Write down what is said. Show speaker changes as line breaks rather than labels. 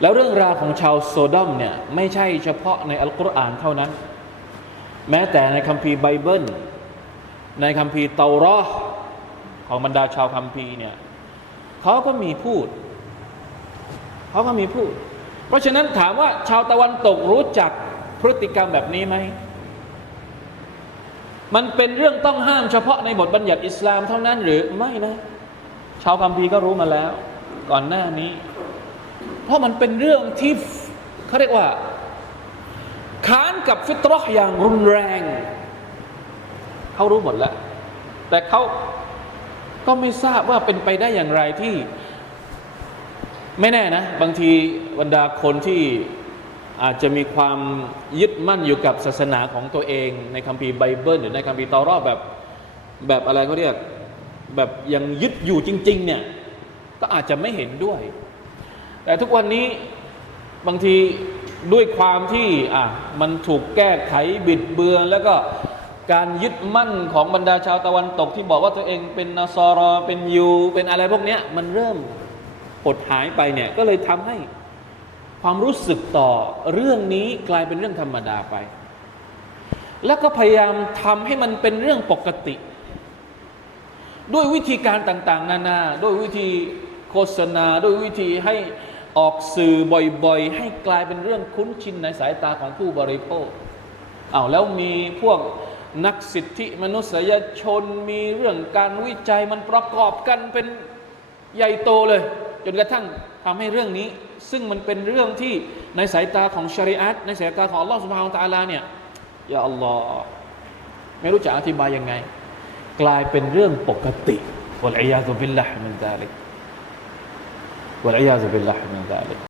แล้วเรื่องราวของชาวโซดอมเนี่ยไม่ใช่เฉพาะในอัลกุรอานเท่านั้น แม้แต่ในคัมภีร์ไบเบิล ในคัมภีร์เตารอของบรรดาชาวคัมภีร์เนี่ยเขาก็มีพูดเขาก็มีพูด เพราะฉะนั้นถามว่าชาวตะวันตกรู้จักพฤติกรรมแบบนี้ไหมมันเป็นเรื่องต้องห้ามเฉพาะในบทบัญญัติอิสลามเท่านั้นหรือไม่นะ ชาวคัมภีร์ก็รู้มาแล้ว ก่อนหน้านี้ เพราะมันเป็นเรื่องที่เขาเรียกว่าค้านกับฟิตรอห์อย่างรุนแรง เขารู้หมดแล้ว แต่เขาก็ไม่ทราบว่าเป็นไปได้อย่างไรที่ ไม่แน่นะ บางทีบรรดาคนที่อาจจะมีความยึดมั่นอยู่กับศาสนาของตัวเอง ในคัมภีร์ไบเบิลหรือในคัมภีร์ตารอดแบบแบบอะไรเขาเรียก แบบยังยึดอยู่จริง ๆ เนี่ย ก็อาจจะไม่เห็นด้วย แต่ทุกวันนี้บางทีด้วยความที่อะมันถูกแก้ไขบิดเบือนแล้วก็การยึดมั่นของบรรดาชาวตะวันตกที่บอกว่าตัวเองเป็นนาซอรอเป็นยูเป็นอะไรพวกเนี้ยมันเริ่มหดหายไปเนี่ยก็เลยทำให้ความรู้สึกต่อเรื่องนี้กลายเป็นเรื่องธรรมดาไป แล้วก็พยายามทำให้มันเป็นเรื่องปกติ ด้วยวิธีการต่าง ๆ นานา ด้วยวิธีโฆษณา ด้วยวิธีให้ ออกสื่อบ่อยๆ ให้กลายเป็นเรื่องคุ้นชินในสายตาของผู้บริโภคเอาวแล้วมีพวกนักสิทธิมนุษยชนมีเรื่องการวิจัยมันประกอบกันเป็นใหญ่โตเลย จนกระทั่งทำให้เรื่องนี้ ซึ่งมันเป็นเรื่องที่ในสายตาของชริอัตในสายตาของอัลลอฮฺสุบฮานตะอาลาเนี่ยอย่าอัลลอฮ์ไม่รู้จะอธิบายยังไง กลายเป็นเรื่องปกติวะลัยยาซุบิลลาฮ์มินซาลิก วะลัย